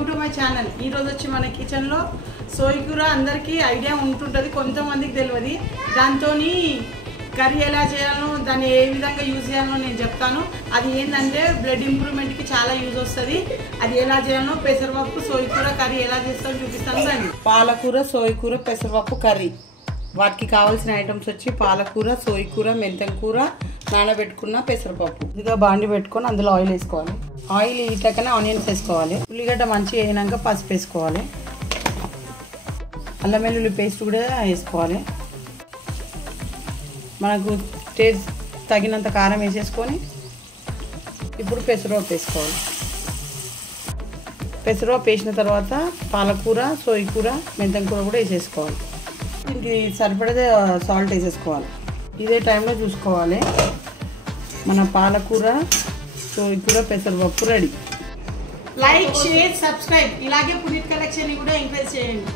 Welcome to my channel. ఈ రోజు వచ్చి మన కిచెన్ లో సోయి కూర అందరికీ ఐడియా ఉంటుంటది, కొంతమందికి తెలియదు। దాంతోని కర్రీ ఎలా చేయాలో దాన్ని ఏ విధంగా యూజ్ చేయాలో నేను చెప్తాను। అది ఏంటంటే బ్లడ్ ఇంప్రూవ్మెంట్ కి చాలా యూజ్ వస్తుంది। అది ఎలా చేయాలో పెసరపప్పు సోయి కూర కర్రీ ఎలా చేస్తానో చూపిస్తాను రండి। పాలకూర సోయి కూర పెసరపప్పు కర్రీ వాటికి కావాల్సిన ఐటమ్స్ వచ్చి పాలకూర సోయి కూర మెంతం కూర నానబెట్టుకున్న పెసరపప్పు। ఇదిగా బాండి పెట్టుకొని అందులో ఆయిల్ వేసుకోవాలి। ఆయిల్ ఇట్లకనే ఆనియన్స్ వేసుకోవాలి। ఉల్లిగడ్డ మంచిగా వేయినాక పసుపు వేసుకోవాలి। అల్లం వెల్లుల్లి పేస్ట్ కూడా వేసుకోవాలి। మనకు టేస్ట్ తగినంత కారం వేసేసుకొని ఇప్పుడు పెసరపప్పు వేసుకోవాలి। పెసరపప్పు వేసిన తర్వాత పాలకూర సోయి కూర మెంతం కూర కూడా వేసేసుకోవాలి। దీనికి సరిపడే సాల్ట్ వేసేసుకోవాలి। ఇదే టైంలో చూసుకోవాలి మన పాలకూర సోయి కూర పెసరపప్పు రెడీ। లైక్ షేర్ సబ్స్క్రైబ్, ఇలాగే పునీత్ కలెక్షన్ కూడా ఎంకరేజ్ చేయండి।